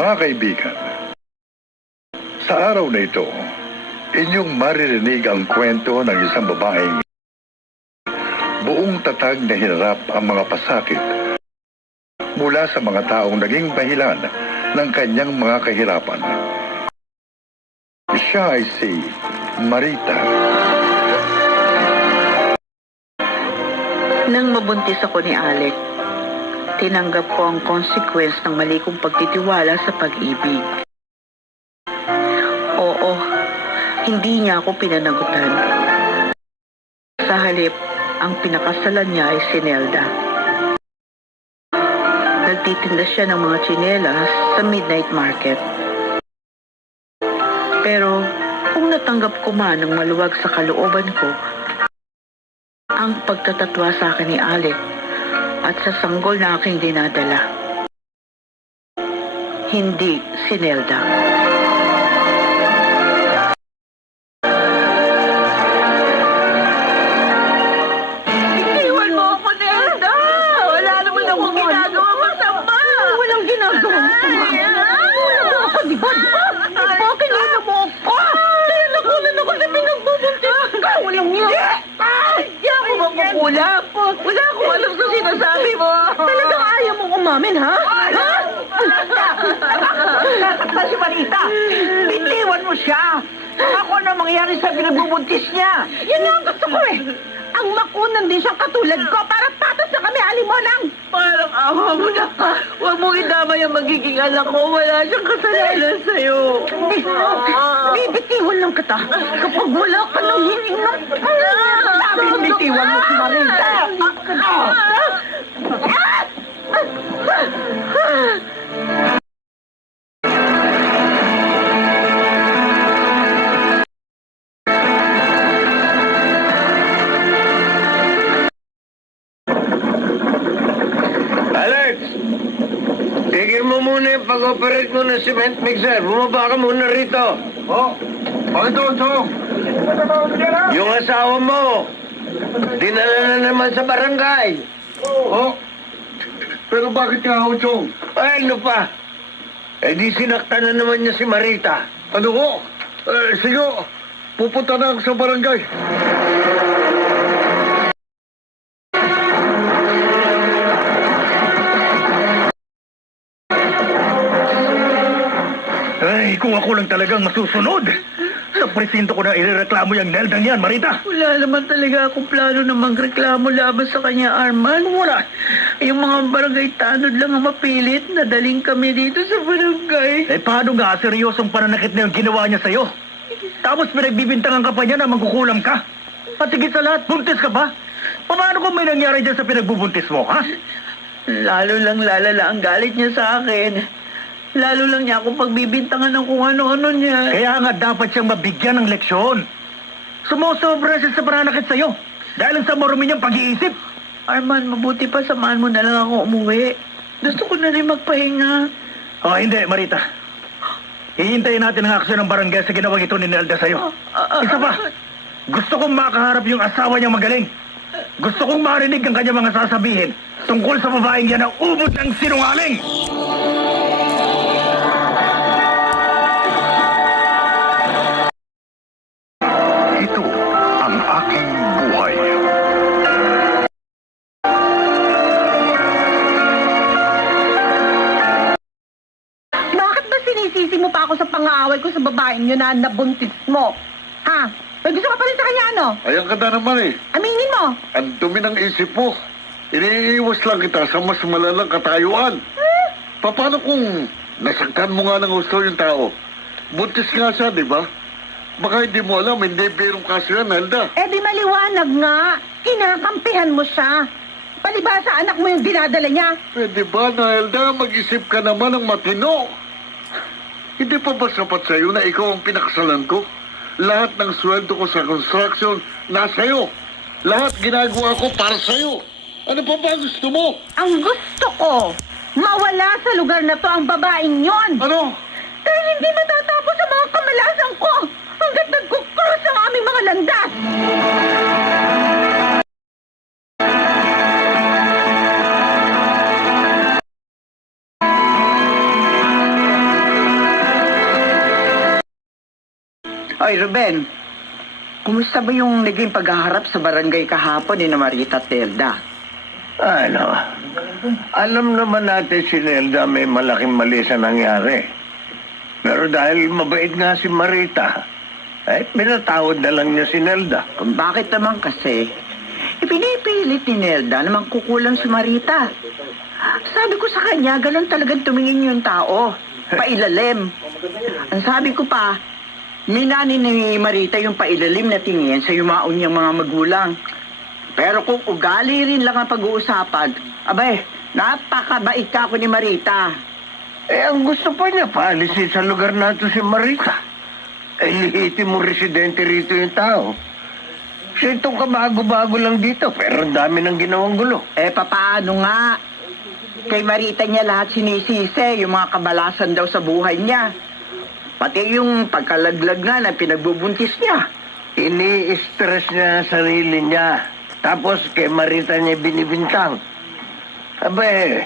Mga kaibigan, sa araw na ito, inyong maririnig ang kwento ng isang babaeng buong tatag na hinarap ang mga pasakit mula sa mga taong naging dahilan ng kanyang mga kahirapan. Siya ay si Marita. Nang mabuntis ako ni Alec, tinanggap ko ang consequence ng mali kong pagtitiwala sa pag-ibig. Oo, hindi niya ako pinanagutan. Sa halip, ang pinakasalan niya ay si Nelda. Nagtitinda siya ng mga tsinelas sa midnight market. Pero kung natanggap ko man ng maluwag sa kalooban ko ang pagtatatwa sa akin ni Alec at sa sanggol na aking dinadala, hindi si Nelda. Iniwan mo ako, Nelda! Wala naman akong ginagawa masama! Walang ginagawa masama? Wala ako, di ba? Bakit ano mo ako? Kaya nakunan ako sa pinagbubuntis ka! Walang niya! Hindi ako makukulap! Wala akong alam sa sinasabi mo! Talagang ayaw mong umamin, ha? Ha? Nasaktan si Marita! Bitiwan mo siya! Ako na mangyari sa pinagbubuntis niya! Yan nga ang gusto ko eh. Ang makunan din siyang katulad ko para patas na kami alimonang. Parang awa mo na. Huwag mong idama yung magiging anak ko. Wala siyang kasalanan sa'yo. Bibitiwan lang kita kapag wala ka nang hininom. Sabi bitiwan mo si Marita! Alex! Tigil mo muna yung pag-operate mo ng cement mixer. Bumaba ka muna rito. Oh, bakit ito? Yung asawa mo, dinala na naman sa barangay. Oh, pero bakit nga ho, Chong? Ay, ano pa? Eh di sinaktan na naman niya si Marita. Ano ho? Sige, pupunta na ako sa barangay. Ay, kung ako lang talagang masusunod. Sa presinto ko na irereklamo yung Neldang yan, Marita. Wala naman talaga akong plano na magreklamo laban sa kanya, Arman. Wala. Yung mga barangay tanod lang ang mapilit na daling kami dito sa barangay. Eh, paano nga seryosong pananakit na yung ginawa niya sa'yo? Tapos pinagbibintangan ka pa niya na magkukulam ka? At higit sa lahat, buntis ka ba? Paano kung may nangyari dyan sa pinagbubuntis mo, ha? Lalo lang lalala ang galit niya sa akin. Lalo lang niya akong pagbibintangan ng kung ano-ano niya. Kaya nga dapat siyang mabigyan ng leksyon. Sumusobra siya sa pananakit sa'yo. Dahil sa marumi niyang pag-iisip. Arman, mabuti pa samahan mo na lang ako umuwi. Gusto ko na rin magpahinga. Oh, hindi, Marita. Hihintayin natin ang aksyon ng barangay sa ginawang ito ni Nelda sa'yo. Isa pa, gusto kong makaharap yung asawa niyang magaling. Gusto kong marinig ang kanyang mga sasabihin tungkol sa babaeng yan na ubod ng sinungaling. Ito ang aking buhay. Bakit ba sinisisi mo pa ako sa pang-aaway ko sa babaeng yun na nabuntis mo? Ha? May gusto ka pa rin sa kanya, ano? Ayan ka na naman eh. Aminin mo. Ang dumi ng isip mo. Iniiwas lang kita sa mas malalang katayuan. Paano kung nasaktan mo nga ng gusto yung tao? Buntis nga siya, di ba? Baka hindi mo alam, hindi birong kaso yan, Nelda. Eh di maliwanag nga. Kinakampihan mo siya. Palibasa anak mo yung dinadala niya. Pwede ba, Nelda, mag-isip ka naman ng matino? Hindi pa ba sapat sa'yo na ikaw ang pinakasalan ko? Lahat ng sweldo ko sa construction, nasa'yo. Lahat ginagawa ko para sa'yo. Ano pa ba gusto mo? Ang gusto ko, mawala sa lugar na to ang babaeng yon. Ano? Dahil hindi matatapos ang mga kamalasan ko hanggat nagkukrus ang aming mga landas. Oy, Ruben. Kumusta ba yung naging paghaharap sa barangay kahapon ni Marita at Telda? Ano, alam naman natin si Nelda may malaking mali sa nangyari. Pero dahil mabait nga si Marita, pinatawad na lang niya si Nelda. Kung bakit naman kasi, ipinipilit ni Nelda na magkukulang si Marita. Sabi ko sa kanya, ganun talagang tumingin yung tao. Pailalim. Ang sabi ko pa, minani ni Marita yung pailalim na tingin sa yumaon niyang mga magulang. Pero kung ugali rin lang ang pag-uusapan, abay, napakabait ka ako ni Marita. Ang gusto pa niya, paalisin sa lugar natin si Marita. Lihitin mo residente rito yung tao. Siya itong kabago-bago lang dito, pero ang dami ng ginawang gulo. Papaano nga? Kay Marita niya lahat sinisisi, yung mga kabalasan daw sa buhay niya. Pati yung pagkalaglag nga na pinagbubuntis niya. Ini-stress niya ang sarili niya. Tapos kay Marita niya binibintang. Abe,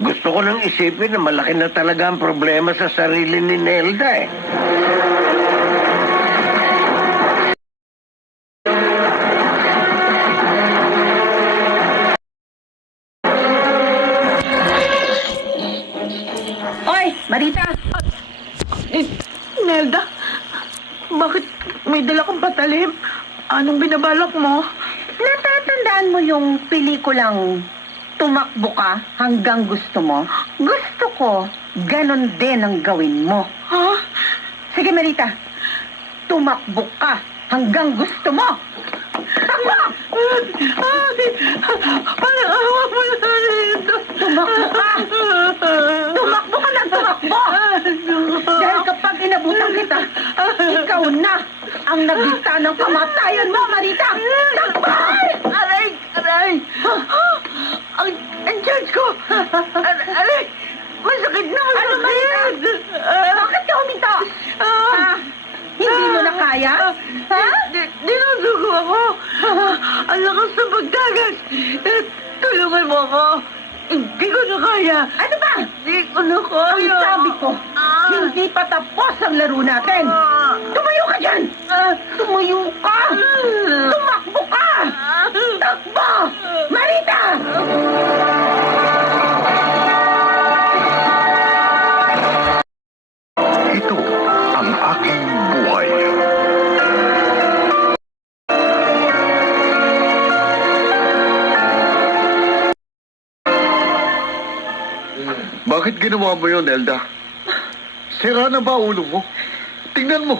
gusto ko nang isipin na malaki na talaga ang problema sa sarili ni Nelda Oy, Marita! Nelda, bakit may dala kang patalim? Anong binabalak mo? Natatandaan mo yung pelikulang tumakbo ka hanggang gusto mo? Gusto ko, ganon din ang gawin mo. Ha? Sige, Marita. Tumakbo ka hanggang gusto mo. Takbo! Parang awa mo na rito. Tumakbo ka! Tumakbo ka ng tumakbo! Dahil kapag inabutan kita, ikaw na ang nagbita ng kamatayan mo, Marita! Takbo! Aray! Aray! Ang charge ko! Aray! Masakit na! Ano, Marita? Bakit ka huminto? Hindi mo na kaya? Ha? Dinudugo ako! Ang lakas ng pagdagas! Tulungan mo ako! Hindi ko na kaya! Ano ba? Hindi ko na kaya! Ang sabi ko, hindi pa tapos ang laro natin! Tumayo ka dyan! Tumayo ka! Tumakbo ka! Takbo! Marita! Ito ang aking buhay. Bakit ginawa mo yun, Elda? Sira na ba ulo mo? Tingnan mo,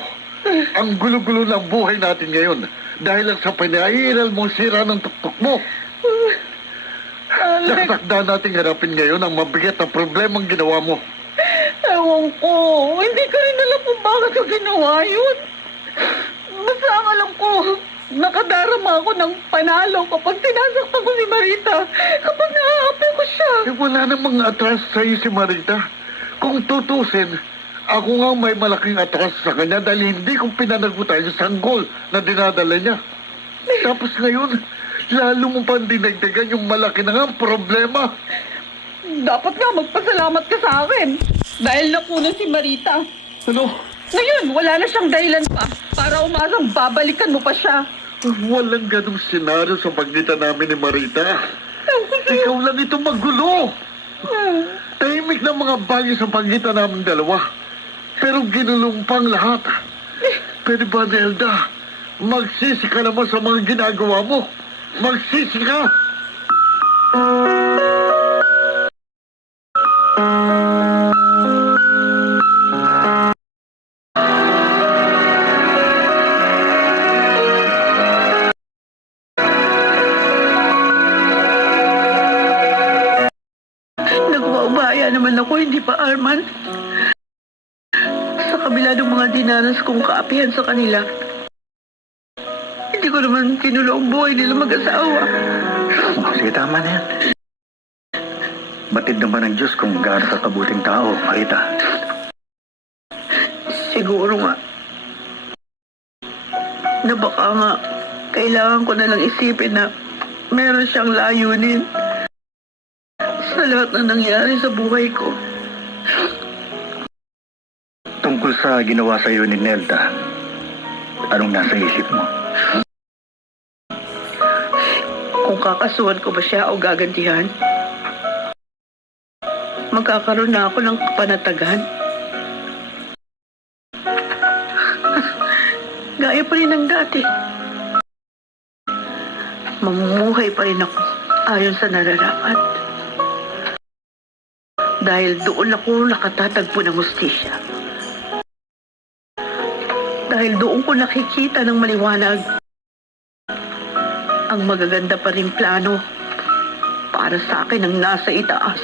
ang gulo-gulo ng buhay natin ngayon dahil lang sa pinairal mong sira ng tuktok mo. Nasakda nating harapin ngayon ang mabigat na problemang ginawa mo. Ewan ko. Hindi ko rin alam kung bakit ko ginawa yun. Basta ang alam ko, nakadarama ako ng panalo kapag tinasaktan ko si Marita. Kapag naaapi ko siya. Wala namang atras sa'yo si Marita. Kung tutusin, ako nga may malaking atras sa kanya dahil hindi ko pinanagutan yung sanggol na dinadala niya. Tapos ngayon, lalo mo pang dinagdagan yung malaki na nga problema. Dapat nga magpasalamat ka sa akin. Dahil nakuna si Marita. Ano? Ngayon, wala na siyang dahilan pa para umasang babalikan mo pa siya. Walang ganong senaryo sa pagitan namin ni Marita. Ikaw lang itong magulo. Tahimik na mga bagay sa pagitan namin dalawa. Pero ginulong pang lahat. Pwede ba, Nelda? Magsisi ka naman sa mga ginagawa mo. Magsisi ka! Nagpaubaya naman ako, hindi pa, Arman? Sa kabila ng mga dinanas kong kaapihan sa kanila, hindi ko naman kinulo ang buhay nila mag-asawa. Sige, tama na yan. Batid naman ng Diyos kung gaano ka kabuting tao, Marita. Siguro nga, na baka nga, kailangan ko na lang isipin na meron siyang layunin sa lahat na nangyari sa buhay ko. Tungkol sa ginawa sa iyo ni Nelda, Anong nasa isip mo? Kung kakasuhan ko ba siya o gagantihan, magkakaroon na ako ng kapanatagan. Gaya pa rin ng dati. Mamumuhay pa rin ako ayon sa nararapat. Dahil doon ako nakatatagpo ng hustisya. Dahil doon ko nakikita ng maliwanag ang magaganda pa rin plano para sa akin ang nasa itaas.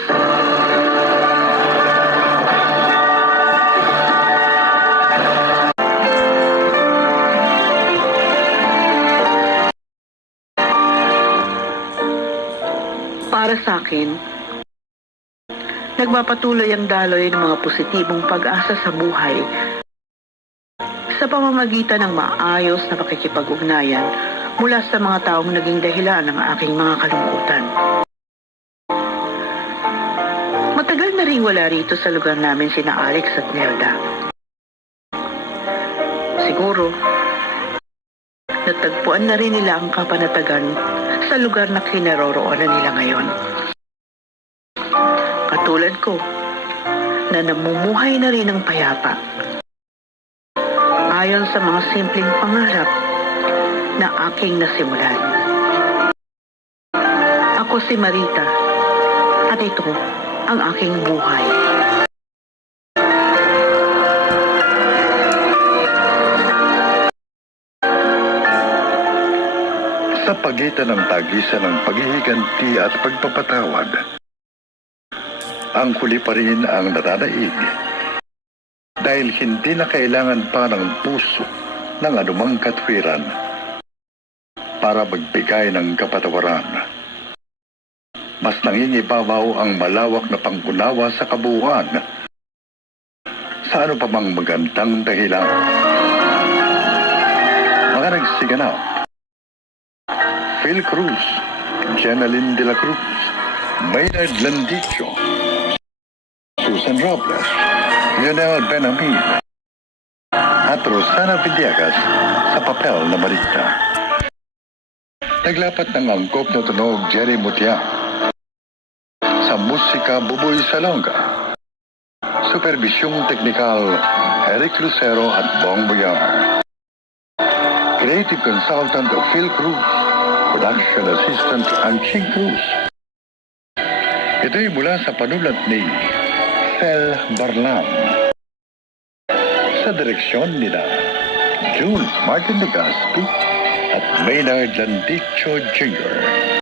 Para sa akin, nagpapatuloy ang daloy ng mga positibong pag-asa sa buhay sa pamamagitan ng maayos na pakikipag-ugnayan mula sa mga taong naging dahilan ng aking mga kalungkutan. Matagal na rin wala rito sa lugar namin sina Alex at Nelda. Siguro, natagpuan na rin nila ang kapanatagan sa lugar na kinaroroonan nila ngayon. Katulad ko, na namumuhay na rin ng payapa. Ayon sa mga simpleng pangarap na aking nasimulan. Ako si Marita, at ito ang aking buhay. Sa pagitan ng tagisan ng paghihiganti at pagpapatawad, ang huli pa rin ang natanaig dahil hindi na kailangan pa ng puso ng anumang katwiran para magbigay ng kapatawaran. Mas nangingibabaw ang malawak na pangunawa sa kabuuan sa ano pa mang magandang dahilan. Mga nagsiganap: Phil Cruz, Jenaline de la Cruz, Maynard Landicho, Susan Robles, Lionel Benjamin, at Rosana Villegas sa papel na Marita. Naglapat ng angkop na tunog Jerry Mutia. Sa musika Buboy Salonga. Supervisyong teknikal Eric Lucero at Bong Boyar. Creative consultant Phil Cruz. Production assistant Anching Cruz. Ito'y mula sa panulat ni Fel Barlam. Sa direksyon nila Jules Martin de Gaspi at Maynard Landicho Jr.